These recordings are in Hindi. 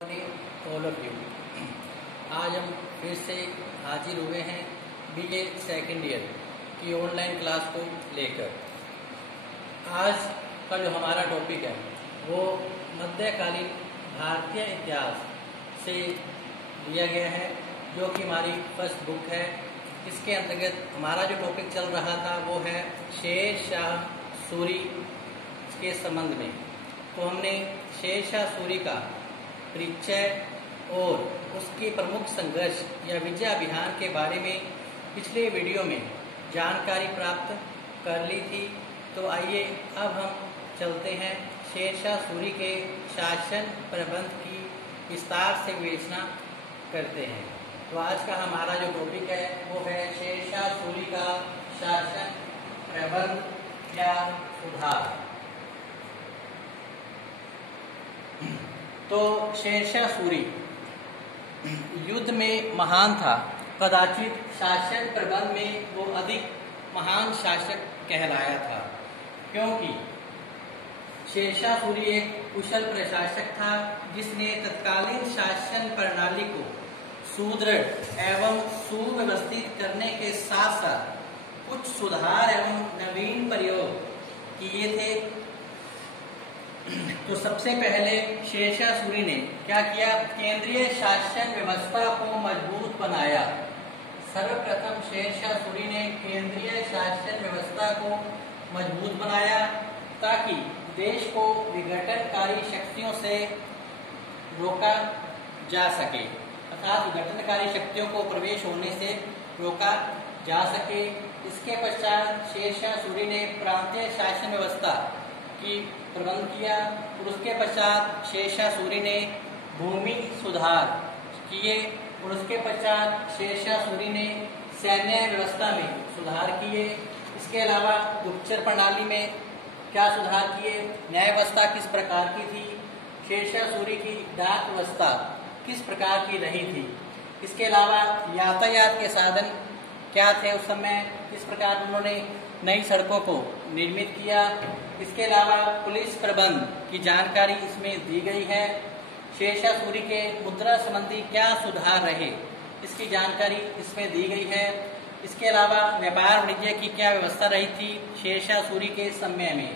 All of you. आज हम फिर से हाजिर हुए हैं बीए सेकेंड ईयर की ऑनलाइन क्लास को लेकर। आज का जो हमारा टॉपिक है वो मध्यकालीन भारतीय इतिहास से लिया गया है, जो कि हमारी फर्स्ट बुक है। इसके अंतर्गत हमारा जो टॉपिक चल रहा था वो है शेर शाह सूरी के संबंध में। तो हमने शेर शाह सूरी का परिचय और उसके प्रमुख संघर्ष या विजय अभियान के बारे में पिछले वीडियो में जानकारी प्राप्त कर ली थी। तो आइए अब हम चलते हैं शेर शाह सूरी के शासन प्रबंध की विस्तार से विवेचना करते हैं। तो आज का हमारा जो टॉपिक है वो है शेर शाह सूरी का शासन प्रबंध या सुधार। तो शेरशाह सूरी युद्ध में महान था, कदाचित शासन प्रबंध में वो अधिक महान शासक कहलाया था, क्योंकि शेरशाह सूरी एक कुशल प्रशासक था जिसने तत्कालीन शासन प्रणाली को सुदृढ़ एवं सुव्यवस्थित करने के साथ साथ कुछ सुधार एवं नवीन प्रयोग किए थे। तो सबसे पहले शेरशाह सूरी ने क्या किया? केंद्रीय शासन व्यवस्था को मजबूत बनाया। सर्वप्रथम शेरशाह सूरी ने केंद्रीय शासन व्यवस्था को मजबूत बनाया ताकि देश को विघटनकारी शक्तियों से रोका जा सके, अर्थात विघटनकारी शक्तियों को प्रवेश होने से रोका जा सके। इसके पश्चात शेरशाह सूरी ने प्रांतीय शासन व्यवस्था की प्रबंध किया और उसके पश्चात शेरशाह सूरी ने भूमि सुधार किए और उसके पश्चात शेरशाह सूरी ने सैन्य व्यवस्था में सुधार किए। इसके अलावा गुप्तचर प्रणाली में क्या सुधार किए? न्याय व्यवस्था किस प्रकार की थी? शेरशाह सूरी की डाक व्यवस्था किस प्रकार की रही थी? इसके अलावा यातायात के साधन क्या थे उस समय, किस प्रकार उन्होंने नई सड़कों को निर्मित किया। इसके अलावा पुलिस प्रबंध की जानकारी इसमें दी गई है। शेरशाह सूरी के मुद्रा संबंधी क्या सुधार रहे, इसकी जानकारी इसमें दी गई है। इसके अलावा व्यापार वाणिज्य की क्या व्यवस्था रही थी शेरशाह सूरी के समय में।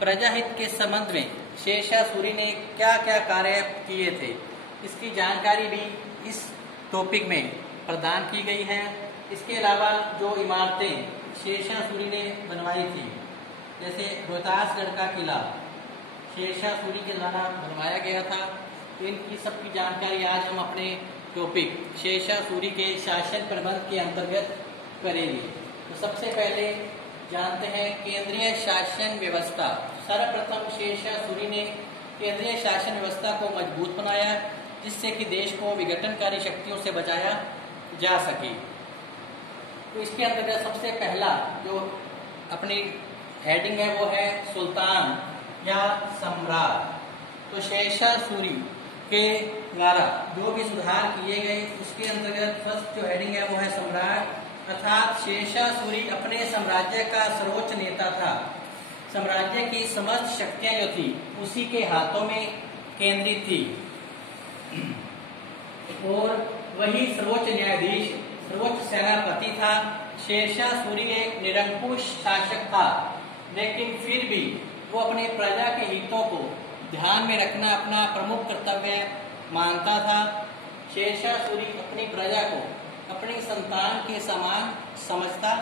प्रजाहित के संबंध में शेरशाह सूरी ने क्या क्या कार्य किए थे, इसकी जानकारी भी इस टॉपिक में प्रदान की गई है। इसके अलावा जो इमारतें शेरशाह सूरी ने बनवाई थी, जैसे रोहतासगढ़ का किला शेरशाह सूरी के द्वारा बनवाया गया था, तो इनकी सबकी जानकारी आज हम अपने टॉपिक शेरशाह सूरी के शासन प्रबंध के अंतर्गत करेंगे। तो सबसे पहले जानते हैं केंद्रीय शासन व्यवस्था। सर्वप्रथम शेरशाह सूरी ने केंद्रीय शासन व्यवस्था को मजबूत बनाया जिससे कि देश को विघटनकारी शक्तियों से बचाया जा सके। तो इसके अंतर्गत सबसे पहला जो अपनी हेडिंग है वो है सुल्तान या सम्राट। तो शेरशाह सूरी के द्वारा जो भी सुधार किए गए उसके अंतर्गत फर्स्ट जो हेडिंग है वो है सम्राट, अर्थात शेरशाह सूरी अपने साम्राज्य का सर्वोच्च नेता था। साम्राज्य की समस्त शक्तियां जो थी उसी के हाथों में केंद्रित थी और वही सर्वोच्च न्यायाधीश, सर्वोच्च सेनापति था। शेरशाह सूरी एक निरंकुश शासक था, लेकिन फिर भी वो अपने प्रजा के हितों को ध्यान में रखना अपना प्रमुख कर्तव्य मानता था। शेरशाह सूरी अपनी प्रजा को अपनी संतान के समान समझता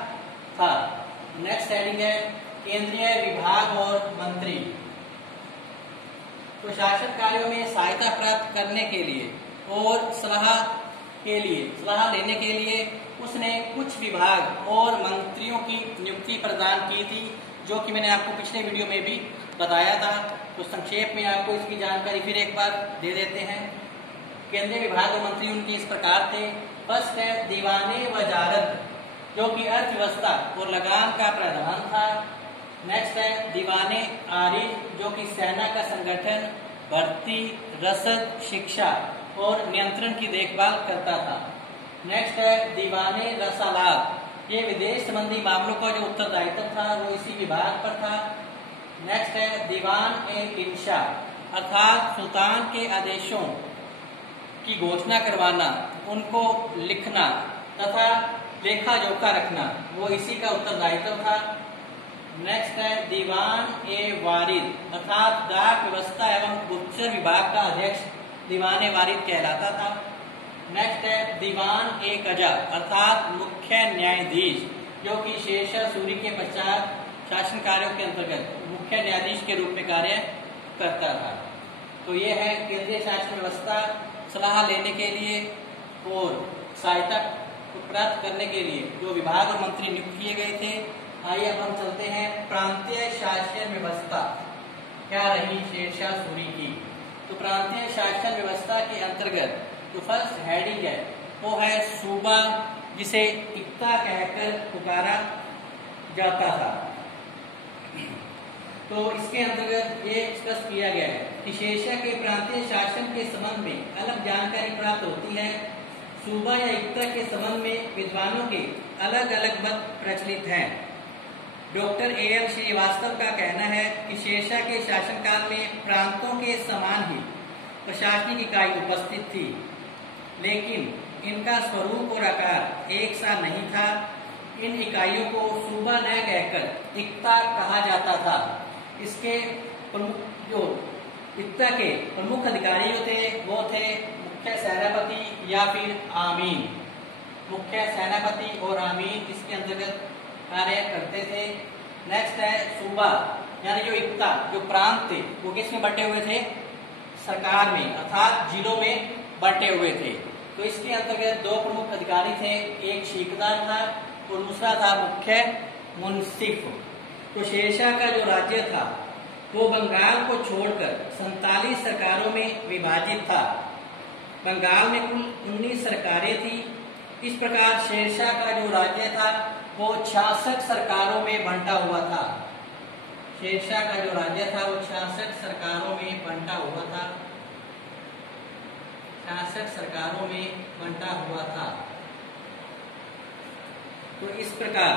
था। नेक्स्ट हेडिंग है केंद्रीय विभाग और मंत्री। तो शासन कार्यों में सहायता प्राप्त करने के लिए और सलाह लेने के लिए उसने कुछ विभाग और मंत्रियों की नियुक्ति प्रदान की थी, जो कि मैंने आपको पिछले वीडियो में भी बताया था। तो संक्षेप में आपको इसकी जानकारी फिर एक बार दे देते हैं। केंद्रीय विभाग और मंत्री उनके इस प्रकार थे। फर्स्ट है दीवाने वजारत, जो कि अर्थव्यवस्था और लगान का प्रावधान था। नेक्स्ट है दीवाने आरिफ, जो कि सेना का संगठन, भर्ती, रसद, शिक्षा और नियंत्रण की देखभाल करता था। नेक्स्ट है दीवाने रसालात, ये विदेश संबंधी मामलों का जो उत्तरदायित्व था वो इसी विभाग पर था। नेक्स्ट है दीवान ए इंशा, अर्थात सुल्तान के आदेशों की घोषणा करवाना, उनको लिखना तथा लेखा जोखा रखना, वो इसी का उत्तरदायित्व था। नेक्स्ट है दीवान ए वारिद, अर्थात डाक व्यवस्था एवं गुप्तचर विभाग का अध्यक्ष दीवान ए वारिद कहलाता था। नेक्स्ट है दीवान ए कजा, अर्थात मुख्य न्यायाधीश, जो कि शेरशाह सूरी के पश्चात शासन कार्यों के अंतर्गत मुख्य न्यायाधीश के रूप में कार्य करता था। तो ये है केंद्रीय शासन व्यवस्था। सलाह लेने के लिए और सहायता प्राप्त करने के लिए जो विभाग और मंत्री नियुक्त किए गए थे। आइए अब हम चलते हैं प्रांतीय शासन व्यवस्था क्या रही शेरशाह सूरी की। तो प्रांतीय शासन व्यवस्था के अंतर्गत जो फर्स्ट हेडिंग है वो है सूबा, जिसे इक्ता कहकर पुकारा जाता था। तो इसके अंतर्गत ये स्पष्ट किया गया है कि शेरशाह के प्रांतीय शासन के संबंध में अलग जानकारी प्राप्त होती है। सूबा या इक्ता के संबंध में विद्वानों के अलग अलग मत प्रचलित हैं। Doctor A.L. श्रीवास्तव का कहना है कि शेरशाह के शासनकाल में प्रांतों के समान ही प्रशासनिक इकाई उपस्थित थी, लेकिन इनका स्वरूप और आकार एक सा नहीं था। इन इकाइयों को सूबा न कहकर इक्ता कहा जाता था। इसके प्रमुख जो इक्ता के प्रमुख अधिकारी थे वो थे मुख्य सेनापति या फिर आमीन। मुख्य सेनापति और आमीन इसके अंतर्गत कार्य करते थे। नेक्स्ट है सूबा, यानी जो इक्ता जो प्रांत थे वो किसमें बंटे हुए थे? सरकार में, अर्थात जिलों में बंटे हुए थे। तो इसके अंतर्गत दो प्रमुख अधिकारी थे, एक शीकदार था और दूसरा था मुख्य मुंसिफ। तो शेरशाह का जो राज्य था वो बंगाल को छोड़कर 47 सरकारों में विभाजित था। बंगाल में कुल 19 सरकारें थी। इस प्रकार शेरशाह का जो राज्य था वो 66 सरकारों में बंटा हुआ था। शेरशाह का जो राज्य था वो 66 सरकारों में बंटा हुआ था। 66 सरकारों में बंटा हुआ था। तो इस प्रकार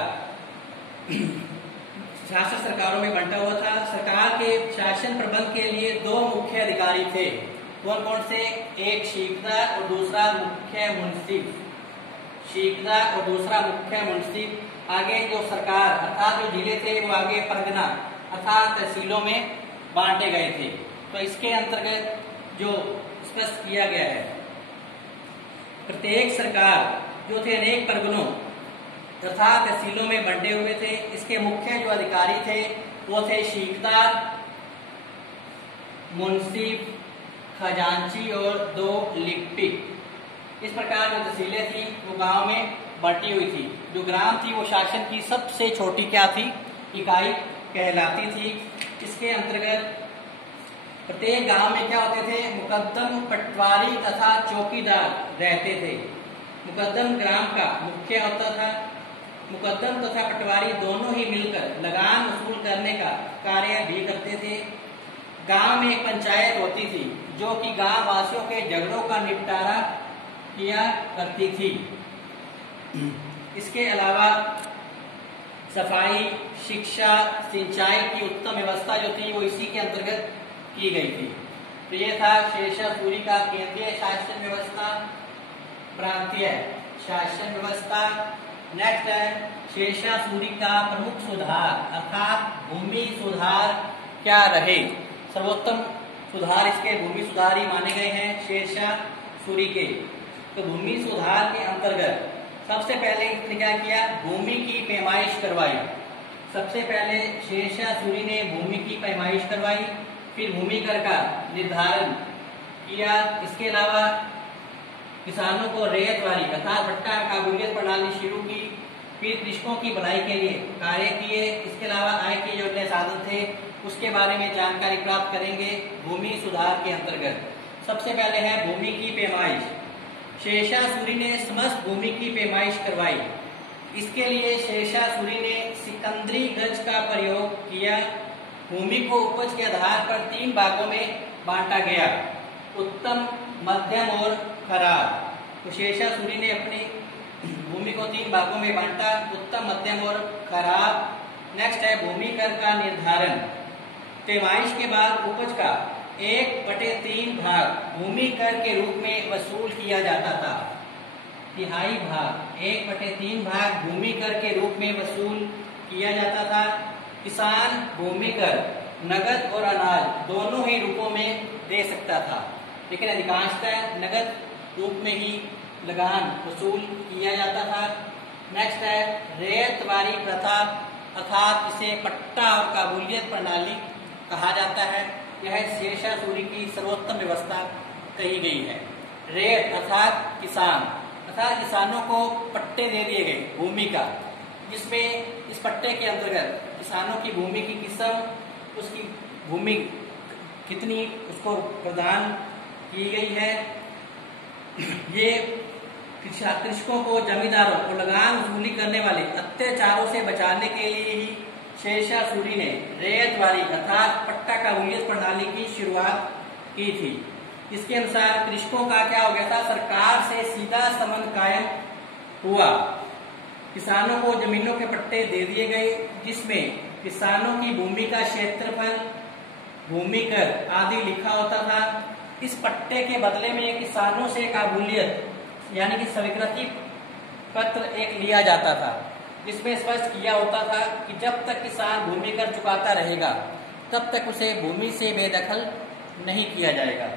66 सरकारों में बंटा हुआ था। सरकार के शासन प्रबंध के लिए दो मुख्य अधिकारी थे। कौन कौन से? एक शीकदार और दूसरा मुख्य मुंसिफ। शीकदार और दूसरा मुख्य मुंसिफ। आगे जो सरकार अर्थात जो जिले थे वो आगे परगना अर्थात तहसीलों में बांटे गए थे। तो इसके अंतर्गत जो स्पष्ट किया गया है, प्रत्येक सरकार जो थे अनेक परगनों तथा तहसीलों में बंटे हुए थे। इसके मुख्य जो अधिकारी थे वो थे शीकदार, मुंसिफ, खजांची और 2 लिपिक। इस प्रकार जो तहसीलें थी वो गांव में बंटी हुई थी। जो ग्राम थी वो शासन की सबसे छोटी क्या थी? इकाई कहलाती थी। इसके अंतर्गत प्रत्येक गांव में क्या होते थे? मुकद्दम, पटवारी तथा चौकीदार रहते थे। मुकद्दम ग्राम का मुख्य होता था। मुकद्दम तथा पटवारी दोनों ही मिलकर लगान वसूल करने का कार्य भी करते थे। गांव में एक पंचायत होती थी जो कि गांव वासियों के झगड़ों का निपटारा किया करती थी। इसके अलावा सफाई, शिक्षा, सिंचाई की उत्तम व्यवस्था जो थी वो इसी के अंतर्गत की गई थी। तो ये था शेरशाह सूरी का केंद्रीय शासन व्यवस्था, प्रांतीय शासन व्यवस्था। नेक्स्ट है शेरशाह सूरी का प्रमुख सुधार अर्थात भूमि सुधार क्या रहे। सर्वोत्तम सुधार इसके भूमि सुधार ही माने गए हैं शेरशाह सूरी के। तो भूमि सुधार के अंतर्गत सबसे पहले इसने क्या किया? भूमि की पैमाइश करवाई। सबसे पहले शेरशाह सूरी ने भूमि की पैमाइश करवाई, फिर भूमि कर का निर्धारण किया। इसके अलावा किसानों को रेतवारी अर्थात भट्टा काबूलियत प्रणाली शुरू की। फिर कृषकों की भलाई के लिए कार्य किए। इसके अलावा आय के जो अन्य साधन थे उसके बारे में जानकारी प्राप्त करेंगे भूमि सुधार के अंतर्गत। सबसे पहले है भूमि की पैमाइश। शेरशाह सूरी ने समस्त भूमि की पैमाइश करवाई। इसके लिए शेरशाह सूरी ने सिकंदरी गज का प्रयोग किया। भूमि को उपज के आधार पर 3 भागों में बांटा गया, उत्तम, मध्यम और खराब। तो शेरशाह सूरी ने अपनी भूमि को 3 भागों में बांटा, उत्तम, मध्यम और खराब। नेक्स्ट है भूमि कर का निर्धारण। पैमाइश के बाद उपज का 1/3 भाग भूमि कर के रूप में वसूल किया जाता था। तिहाई भाग 1/3 भाग भूमि कर के रूप में वसूल किया जाता था। किसान भूमि कर नगद और अनाज दोनों ही रूपों में दे सकता था, लेकिन अधिकांशतः नगद रूप में ही लगान वसूल किया जाता था। नेक्स्ट है रैयतवारी प्रथा, अर्थात इसे पट्टा और काबूलियत प्रणाली कहा जाता है। यह शेरशाह सूरी की सर्वोत्तम व्यवस्था कही गई है। रैयत अर्थात किसान, अर्थात किसानों को पट्टे दे दिए गए भूमि का, जिसमें इस पट्टे के अंतर्गत किसानों की भूमि की किस्म, उसकी भूमि कितनी उसको प्रदान की गई है। ये कृषकों को, जमींदारों को लगान वसूली करने वाले अत्याचारों से बचाने के लिए ही शेरशाह सूरी ने रैयतवारी अर्थात पट्टा काबूलियत प्रणाली की शुरुआत की थी। इसके अनुसार कृषकों का क्या हो गया था, सरकार से सीधा संबंध कायम हुआ। किसानों को जमीनों के पट्टे दे दिए गए, जिसमें किसानों की भूमि का क्षेत्रफल, भूमि कर आदि लिखा होता था। इस पट्टे के बदले में किसानों से काबूलियत यानी कि स्वीकृति पत्र एक लिया जाता था, जिसमें स्पष्ट किया होता था कि जब तक किसान भूमि कर चुकाता रहेगा तब तक उसे भूमि से बेदखल नहीं किया जाएगा।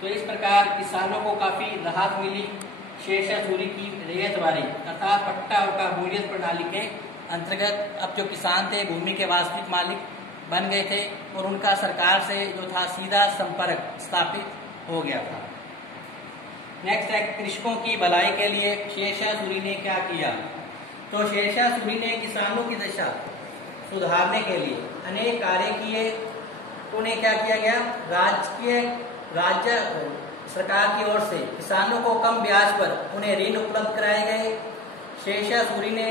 तो इस प्रकार किसानों को काफी राहत मिली शेरशाह सूरी की रैयतवारी अर्थात पट्टा और काबूलियत प्रणाली के अंतर्गत। अब जो किसान थे भूमि के वास्तविक मालिक बन गए थे और उनका सरकार से जो था सीधा संपर्क स्थापित हो गया था। नेक्स्ट है कृषकों की भलाई के लिए शेरशाह सूरी ने क्या किया। तो शेरशाह सूरी ने किसानों की दशा सुधारने के लिए अनेक कार्य किए। उन्हें क्या किया गया, राज्य सरकार की ओर से किसानों को कम ब्याज पर उन्हें ऋण उपलब्ध कराए गए। शेरशाह सूरी ने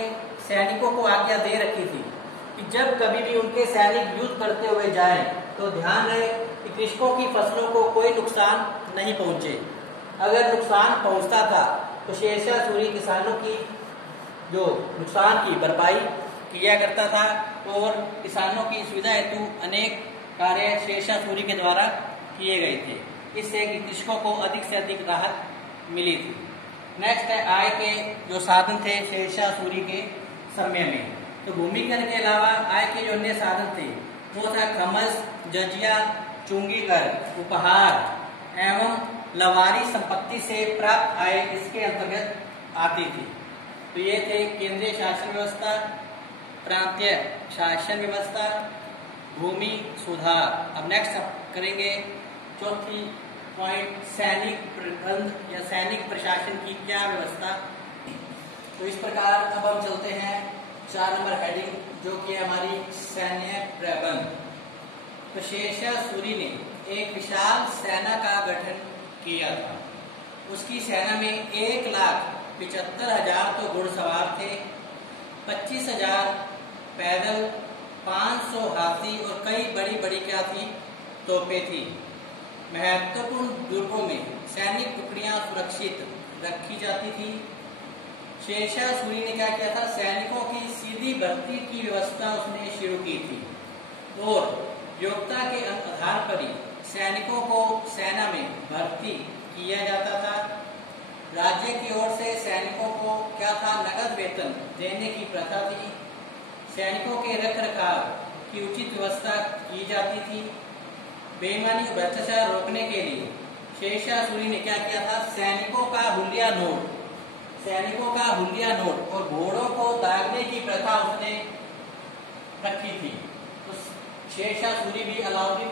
सैनिकों को आज्ञा दे रखी थी कि जब कभी भी उनके सैनिक युद्ध करते हुए जाएं तो ध्यान रहे कि कृषकों की फसलों को कोई नुकसान नहीं पहुंचे। अगर नुकसान पहुंचता था तो शेरशाह सूरी किसानों की जो नुकसान की भरपाई किया करता था और किसानों की सुविधा हेतु अनेक कार्य शेरशाह सूरी के द्वारा किए गए थे। इससे कृषकों को अधिक से अधिक राहत मिली थी। नेक्स्ट है आय के जो साधन थे शेरशाह सूरी के समय में। तो भूमि कर के अलावा आय के जो अन्य साधन थे वो था खमस, जजिया, चुंगी कर, उपहार एवं लवारी संपत्ति से प्राप्त आय इसके अंतर्गत आती थी। तो ये थे केंद्रीय शासन व्यवस्था, प्रांतीय शासन व्यवस्था, भूमि सुधार। अब नेक्स्ट करेंगे चौथी पॉइंट, सैनिक प्रबंध या सैनिक प्रशासन की क्या व्यवस्था। तो इस प्रकार अब हम चलते हैं 4 नंबर हेडिंग जो कि हमारी सैन्य प्रबंध। तो शेरशाह सूरी ने एक विशाल सेना का गठन किया था। उसकी सेना में 1,75,000 तो घुड़सवार थे, 25,000 पैदल, 500 हाथी और कई बड़ी बड़ी क्या थी, तोपें थी। महत्वपूर्ण दुर्गों में सैनिक टुकड़ियां सुरक्षित रखी जाती थी। शेरशाह सूरी ने क्या किया था, सैनिकों की सीधी भर्ती की व्यवस्था उसने शुरू की थी और योग्यता के आधार पर ही सैनिकों को सेना में भर्ती किया जाता था। राज्य की ओर से सैनिकों को क्या था, नगद वेतन देने की प्रथा थी। सैनिकों के रख रखाव की उचित व्यवस्था की जाती थी। बेईमानी और भ्रष्टाचार रोकने के लिए शेरशाह सूरी ने क्या किया था, सैनिकों का हुलिया नोट और घोड़ों को दागने की प्रथा उसने रखी थी। तो शेरशाह सूरी भी अलाउद्दीन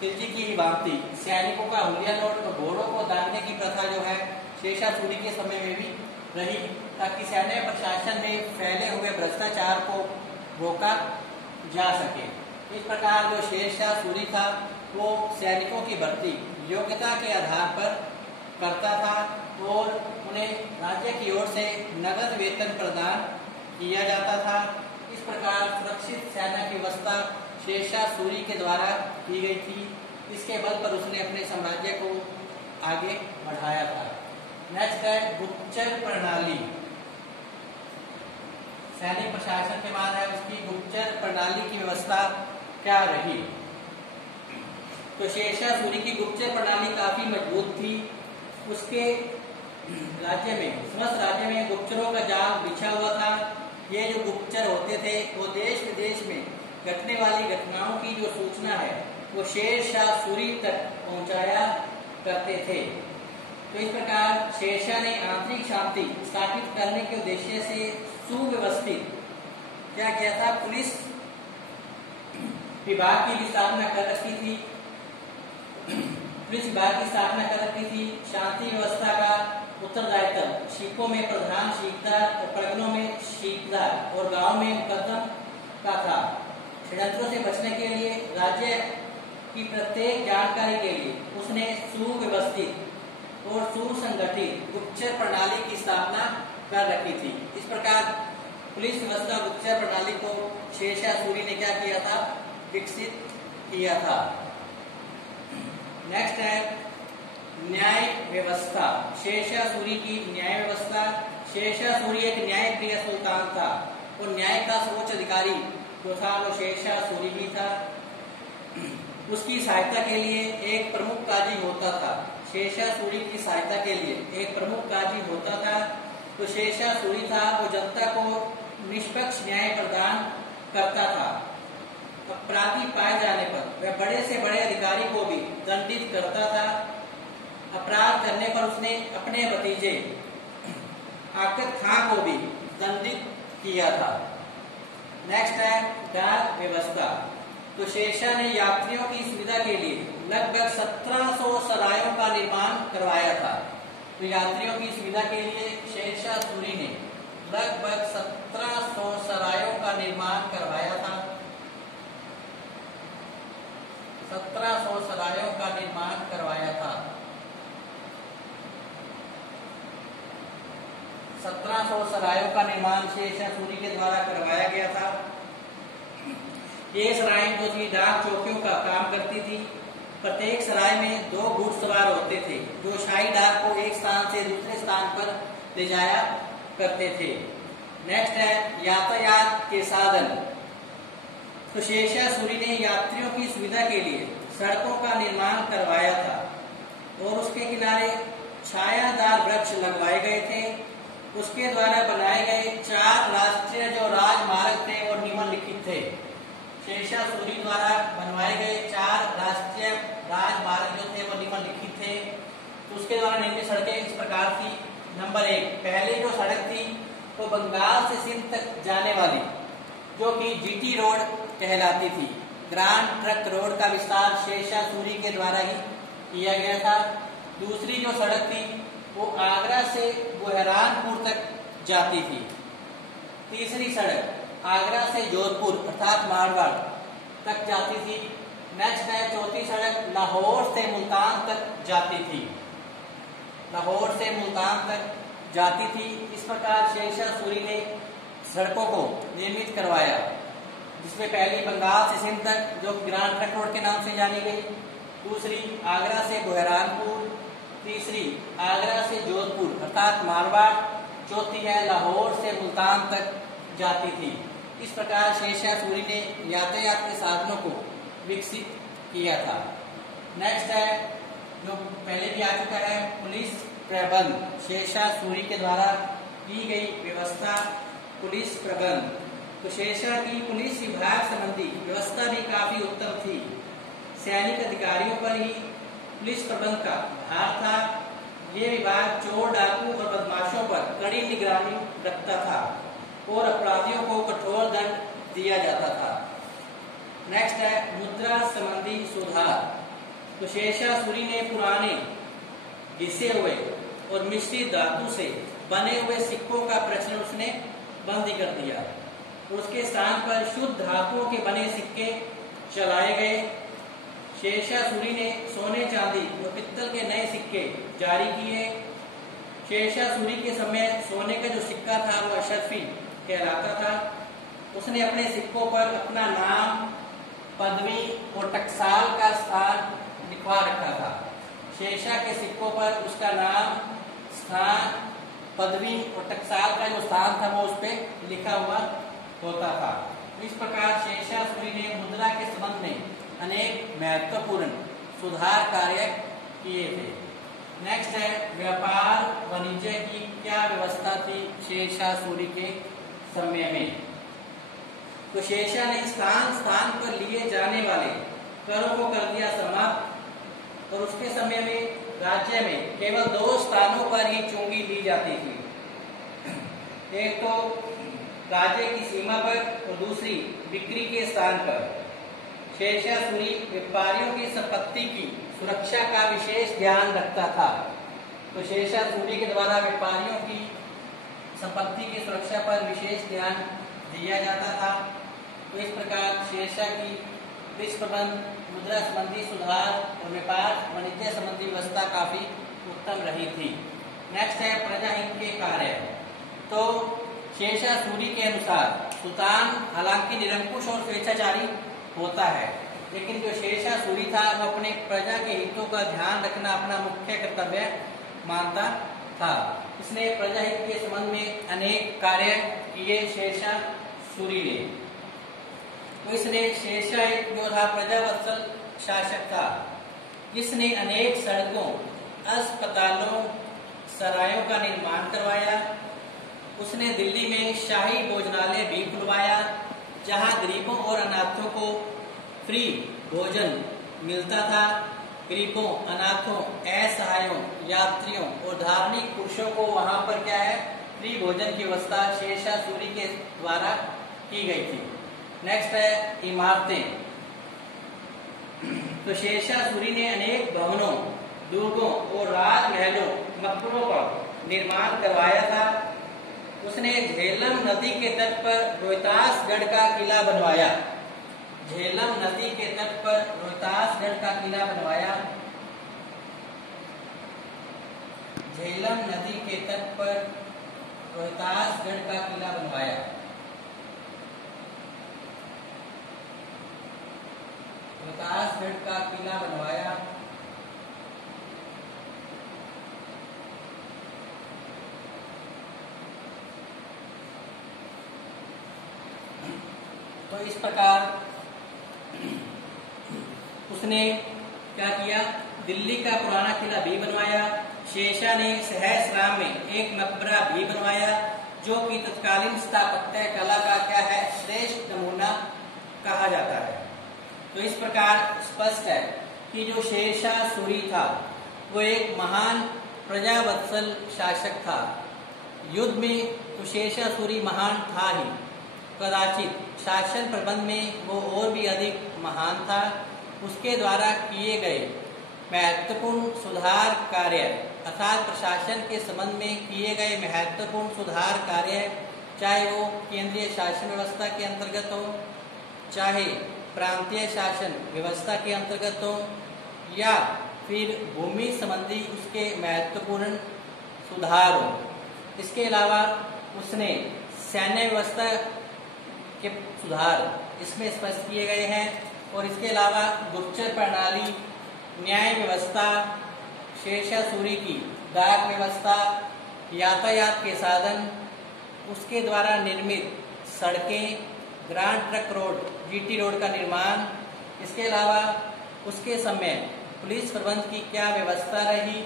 खिलजी की ही बात थी। सैनिकों का हुलिया नोट और घोड़ों को दागने की प्रथा जो है शेरशाह सूरी के समय में भी रही, ताकि सैन्य प्रशासन में फैले हुए भ्रष्टाचार को रोका जा सके। इस प्रकार जो शेरशाह सूरी था वो सैनिकों की भर्ती योग्यता के आधार पर करता था और उन्हें राज्य की ओर से नगद वेतन प्रदान किया जाता था। इस प्रकार सुरक्षित सेना की व्यवस्था शेरशाह सूरी के द्वारा की गई थी। इसके बल पर उसने अपने साम्राज्य को आगे बढ़ाया था। नेक्स्ट है गुप्तचर प्रणाली। सैनिक प्रशासन के बाद है उसकी गुप्तचर प्रणाली की व्यवस्था क्या रही। तो शेरशाह सूरी की गुप्तचर प्रणाली काफी मजबूत थी। उसके राज्य में, समस्त राज्य में गुप्तचरों का जाल बिछा हुआ था। ये जो गुप्तचर होते थे वो देश विदेश में घटने वाली घटनाओं की जो सूचना है वो शेरशाह सूरी तक पहुंचाया करते थे। तो इस प्रकार शेरशाह ने आंतरिक शांति स्थापित करने के उद्देश्य से सुव्यवस्थित क्या किया था, पुलिस विभाग की स्थापना कर रखी थी। पुलिस विभाग की स्थापना कर रखी थी। शांति व्यवस्था का उत्तरदायित्व शिकों में प्रधान शीखदार और परगनों में शीखदार और गांव में मुकद्दम का था। षड्यंत्रों से बचने के लिए राज्य की प्रत्येक जानकारी के लिए उसने सुव्यवस्थित और सुसंगठित गुप्तचर प्रणाली की स्थापना कर रखी थी। इस प्रकार पुलिस व्यवस्था गुप्तचर प्रणाली को शेरशाह सूरी ने क्या किया था, विकसित किया था। नेक्स्ट है न्याय व्यवस्था। शेरशाह सूरी की न्याय व्यवस्था। शेरशाह सूरी एक न्याय प्रिय सुल्तान था और न्याय का सर्वोच्च अधिकारी जो था वो शेरशाह सूरी ही था। उसकी सहायता के लिए एक प्रमुख काजी होता था। शेरशाह सूरी की सहायता के लिए एक प्रमुख काजी होता था। तो शेरशाह सूरी था वो जनता को निष्पक्ष न्याय प्रदान करता था। अपराधी पाए जाने पर वह बड़े से बड़े अधिकारी को भी दंडित करता था। अपराध करने पर उसने अपने भतीजे आकत खां को भी दंडित किया था। नेक्स्ट है डाक व्यवस्था। तो शेरशाह ने यात्रियों की सुविधा के लिए लगभग 1700 सरायों का निर्माण करवाया था। तो यात्रियों की सुविधा के लिए शेरशाह सूरी ने लगभग 1700 सरायों का निर्माण करवाया था। 1700 सरायों का निर्माण करवाया था। 1700 सरायों का निर्माण शेरशाह सूरी के द्वारा करवाया गया था। ये सराय जो थी डाक चौकियों का काम करती थी। प्रत्येक सराय में 2 घुड़सवार होते थे जो शाही डाक को एक स्थान से दूसरे स्थान पर ले जाया करते थे। नेक्स्ट है यातायात के साधन। तो शेरशाह सूरी ने यात्रियों की सुविधा के लिए सड़कों का निर्माण करवाया था और उसके किनारे छायादार वृक्ष लगवाए गए थे। उसके द्वारा बनाए गए 4 राष्ट्रीय जो राजमार्ग थे और निम्नलिखित थे। शेरशाह सूरी द्वारा बनवाए गए 4 राष्ट्रीय राजमार्ग जो थे वो निम्नलिखित थे। तो उसके द्वारा निर्मित सड़कें इस प्रकार थी। नंबर 1, पहली जो सड़क थी वो बंगाल से सिंध तक जाने वाली जो कि जीटी रोड कहलाती थी। ग्रांड ट्रक रोड का विस्तार शेरशाह सूरी के द्वारा ही किया गया था। दूसरी जो सड़क थी वो आगरा से बुरहानपुर तक जाती थी। तीसरी सड़क आगरा से जोधपुर अर्थात मारवाड़ तक जाती थी। नेक्स्ट है चौथी सड़क लाहौर से मुल्तान तक जाती थी। लाहौर से मुल्तान तक जाती थी। इस प्रकार शेरशाह सूरी ने सड़कों को निर्मित करवाया, जिसमें पहली बंगाल से सिंध तक जो ग्रांड ट्रक रोड के नाम से जानी गई, दूसरी आगरा से बुरहानपुर, तीसरी आगरा से जोधपुर अर्थात मारवाड़, चौथी है लाहौर से मुल्तान तक जाती थी। इस प्रकार शेरशाह सूरी ने यातायात के साधनों को विकसित किया था। नेक्स्ट है जो पहले भी आ चुका है पुलिस प्रबंध। शेरशाह सूरी के द्वारा की गई व्यवस्था पुलिस प्रबंध। तो शेरशाह की पुलिस विभाग संबंधी व्यवस्था भी काफी उत्तम थी। सैनिक अधिकारियों पर ही पुलिस प्रबंध का भार था। ये विभाग चोर डाकू और बदमाशों पर कड़ी निगरानी रखता था और अपराधियों को कठोर दंड दिया जाता था। नेक्स्ट है मुद्रा संबंधी सुधार। तो शेरशाह सूरी ने पुराने घिसे हुए और मिश्रित धातु से बने हुए सिक्कों का प्रचलन उसने बंद कर दिया। उसके स्थान पर शुद्ध धातुओं के बने सिक्के चलाए गए। शेरशाह सूरी ने सोने चांदी और पित्तल के नए सिक्के जारी किए। शेरशाह सूरी के समय सोने का जो सिक्का था वो अशरफी कहलाता था। उसने अपने सिक्कों पर अपना नाम, पदवी और टकसाल का स्थान लिखवा रखा था। शेरशाह के सिक्कों पर उसका नाम, स्थान, पदवी और टकसाल का जो स्थान था वो उस पर लिखा हुआ होता था। इस प्रकार शेरशाह सूरी ने मुद्रा के संबंध में अनेक महत्वपूर्ण सुधार कार्य किए थे। नेक्स्ट है व्यापार वाणिज्य की क्या व्यवस्था थी शेरशाह सूरी के समय में। तो शेरशाह ने स्थान स्थान पर लिए जाने वाले करों को कर दिया समाप्त और उसके समय में राज्य में केवल 2 स्थानों पर ही चुंगी ली जाती थी, एक तो राज्य की सीमा पर और दूसरी बिक्री के स्थान पर। शेरशाह सूरी व्यापारियों की संपत्ति की सुरक्षा का विशेष ध्यान रखता था। तो शेरशाह सूरी के द्वारा व्यापारियों की संपत्ति की सुरक्षा पर विशेष ध्यान दिया जाता था। तो इस प्रकार शेरशाह की कृषि प्रबंध, मुद्रा संबंधी सुधार और व्यापार वाणिज्य संबंधी व्यवस्था काफी उत्तम रही थी। नेक्स्ट है प्रजाहित के कार्य। तो शेरशाह सूरी के अनुसार सुल्तान हालांकि निरंकुश और स्वेच्छाचारी होता है, लेकिन जो शेरशाह सूरी था वो अपने प्रजा के हितों का ध्यान रखना अपना मुख्य कर्तव्य मानता था। इसने प्रजाहित के संबंध में अनेक कार्य किए शेरशाह सूरी ने। तो इसने शेरशाह जो था प्रजावत्सल शासक था, जिसने अनेक सड़कों, अस्पतालों, सरायों का निर्माण करवाया। उसने दिल्ली में शाही भोजनालय भी खुलवाया, जहां गरीबों और अनाथों को फ्री भोजन मिलता था। गरीबों, अनाथों, असहायों, यात्रियों और धार्मिक पुरुषों को वहां पर क्या है, फ्री भोजन की व्यवस्था शेरशाह सूरी के द्वारा की गई थी। नेक्स्ट है इमारतें। तो शेरशाह सूरी ने अनेक भवनों, दुर्गों और राजमहलों, मकबरों का निर्माण करवाया था। उसने झेलम नदी के तट पर रोहतासगढ़ का किला बनवाया। झेलम नदी के तट पर रोहतासगढ़ का किला बनवाया। झेलम नदी के तट पर रोहतासगढ़ का किला बनवाया। रोहतासगढ़ का किला बनवाया। तो इस प्रकार उसने क्या किया, दिल्ली का पुराना किला भी बनवाया। शेरशाह ने सहस्राम में एक मकबरा भी बनवाया, जो कि तत्कालीन स्थापत्य कला का क्या है, श्रेष्ठ नमूना कहा जाता है। तो इस प्रकार स्पष्ट है कि जो शेरशाह सूरी था वो एक महान प्रजावत्सल शासक था। युद्ध में तो शेरशाह सूरी महान था ही, कदाचित शासन प्रबंध में वो और भी अधिक महान था। उसके द्वारा किए गए महत्वपूर्ण सुधार कार्य अर्थात प्रशासन के संबंध में किए गए महत्वपूर्ण सुधार कार्य, चाहे वो केंद्रीय शासन व्यवस्था के अंतर्गत हो, चाहे प्रांतीय शासन व्यवस्था के अंतर्गत हो, या फिर भूमि संबंधी उसके महत्वपूर्ण सुधार हो। इसके अलावा उसने सैन्य व्यवस्था के सुधार इसमें स्पष्ट किए गए हैं। और इसके अलावा गुप्तचर प्रणाली, न्याय व्यवस्था, शेरशाह सूरी की डाक व्यवस्था, यातायात के साधन, उसके द्वारा निर्मित सड़कें, grand truck road, GT road का निर्माण, इसके अलावा उसके समय पुलिस प्रबंध की क्या व्यवस्था रही,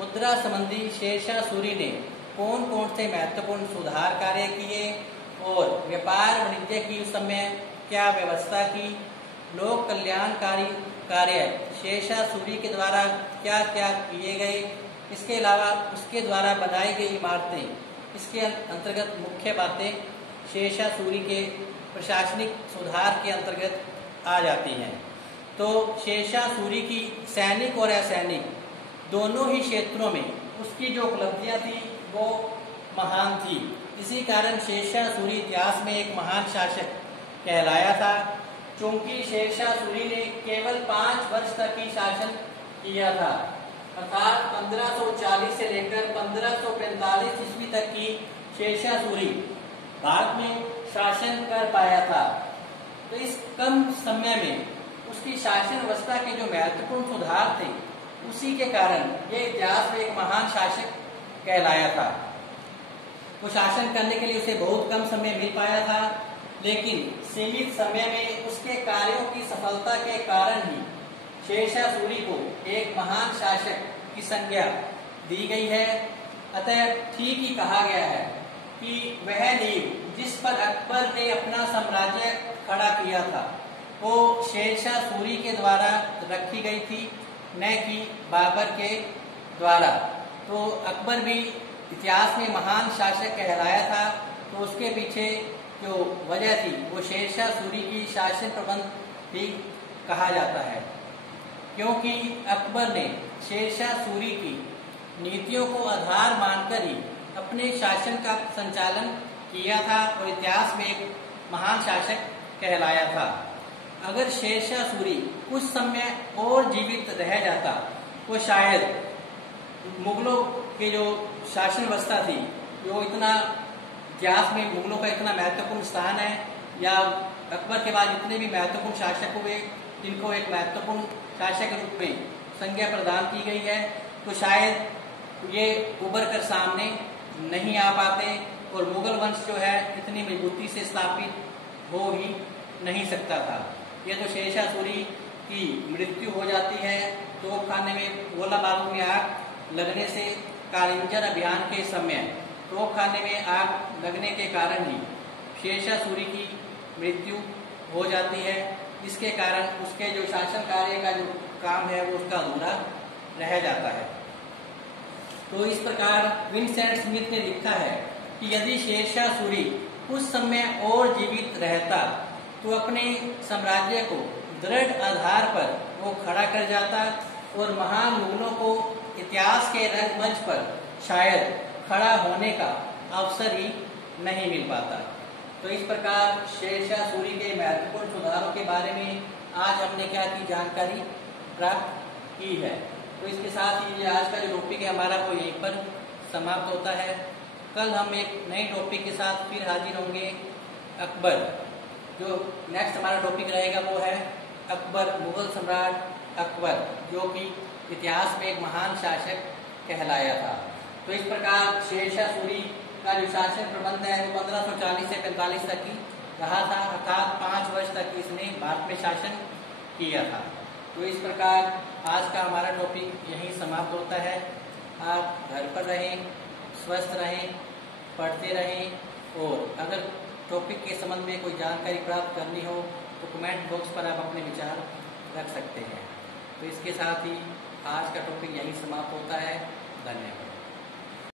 मुद्रा संबंधी शेरशाह सूरी ने कौन कौन से महत्वपूर्ण सुधार कार्य किए, और व्यापार वाणिज्य की उस समय क्या व्यवस्था की, लोक कल्याणकारी कार्य शेरशाह सूरी के द्वारा क्या क्या किए गए, इसके अलावा उसके द्वारा बनाई गई इमारतें, इसके अंतर्गत मुख्य बातें शेरशाह सूरी के प्रशासनिक सुधार के अंतर्गत आ जाती हैं। तो शेरशाह सूरी की सैनिक और असैनिक दोनों ही क्षेत्रों में उसकी जो उपलब्धियां थी वो महान थी। इसी कारण शेरशाह सूरी इतिहास में एक महान शासक कहलाया था। चूंकि शेरशाह सूरी ने केवल 5 वर्ष तक ही शासन किया था, अर्थात 1540 से लेकर 1545 ईस्वी तक की शेरशाह सूरी भारत में शासन कर पाया था। तो इस कम समय में उसकी शासन व्यवस्था के जो महत्वपूर्ण सुधार थे, उसी के कारण ये इतिहास में एक महान शासक कहलाया था। वो शासन करने के लिए उसे बहुत कम समय मिल पाया था, लेकिन सीमित समय में उसके कार्यों की सफलता के कारण ही शेरशाह सूरी को एक महान शासक की संज्ञा दी गई है। अतः ठीक ही कहा गया है कि वह नींव जिस पर अकबर ने अपना साम्राज्य खड़ा किया था वो शेरशाह सूरी के द्वारा रखी गई थी, न कि बाबर के द्वारा। तो अकबर भी इतिहास में महान शासक कहलाया था, तो उसके पीछे जो वजह थी वो शेरशाह सूरी की शासन प्रबंध भी कहा जाता है, क्योंकि अकबर ने शेरशाह सूरी की नीतियों को आधार मानकर ही अपने शासन का संचालन किया था और इतिहास में एक महान शासक कहलाया था। अगर शेरशाह सूरी कुछ समय और जीवित रह जाता तो शायद मुगलों के जो शासन व्यवस्था थी, जो इतना इतिहास में मुगलों का इतना महत्वपूर्ण स्थान है, या अकबर के बाद जितने भी महत्वपूर्ण शासक हुए जिनको एक महत्वपूर्ण शासक के रूप में संज्ञा प्रदान की गई है, तो शायद ये उभर कर सामने नहीं आ पाते और मुगल वंश जो है इतनी मजबूती से स्थापित हो ही नहीं सकता था। ये तो शेरशाह सूरी की मृत्यु हो जाती है तोपखाने में गोला बारूद में आग लगने से, कालिंजर अभियान के समय तोपखाने में आग लगने के कारण ही शेरशाह सूरी की मृत्यु हो जाती है। इसके कारण उसके जो शासन कार्य का जो काम है वो उसका अधूरा रह जाता है। तो इस प्रकार विंसेंट स्मिथ ने लिखा है कि यदि शेरशाह सूरी कुछ समय और जीवित रहता तो अपने साम्राज्य को दृढ़ आधार पर वो खड़ा कर जाता और महान मुगलों को इतिहास के रंगमंच पर शायद खड़ा होने का अवसर ही नहीं मिल पाता। तो इस प्रकार शेरशाह सूरी के महत्वपूर्ण सुधारों के बारे में आज हमने क्या की जानकारी प्राप्त की है। तो इसके साथ ही आज का जो टॉपिक है हमारा वो यहीं पर समाप्त होता है। कल हम एक नए टॉपिक के साथ फिर हाजिर होंगे। अकबर, जो नेक्स्ट हमारा टॉपिक रहेगा वो है अकबर, मुगल सम्राट अकबर, जो कि इतिहास में एक महान शासक कहलाया था। तो इस प्रकार शेरशाह सूरी का जो शासन प्रबंध है वो 1540 से 45 तक ही रहा था, अर्थात 5 वर्ष तक इसने भारत में शासन किया था। तो इस प्रकार आज का हमारा टॉपिक यहीं समाप्त होता है। आप घर पर रहें, स्वस्थ रहें, पढ़ते रहें और अगर टॉपिक के संबंध में कोई जानकारी प्राप्त करनी हो तो कमेंट बॉक्स पर आप अपने विचार रख सकते हैं। तो इसके साथ ही आज का टॉपिक यहीं समाप्त होता है। धन्यवाद।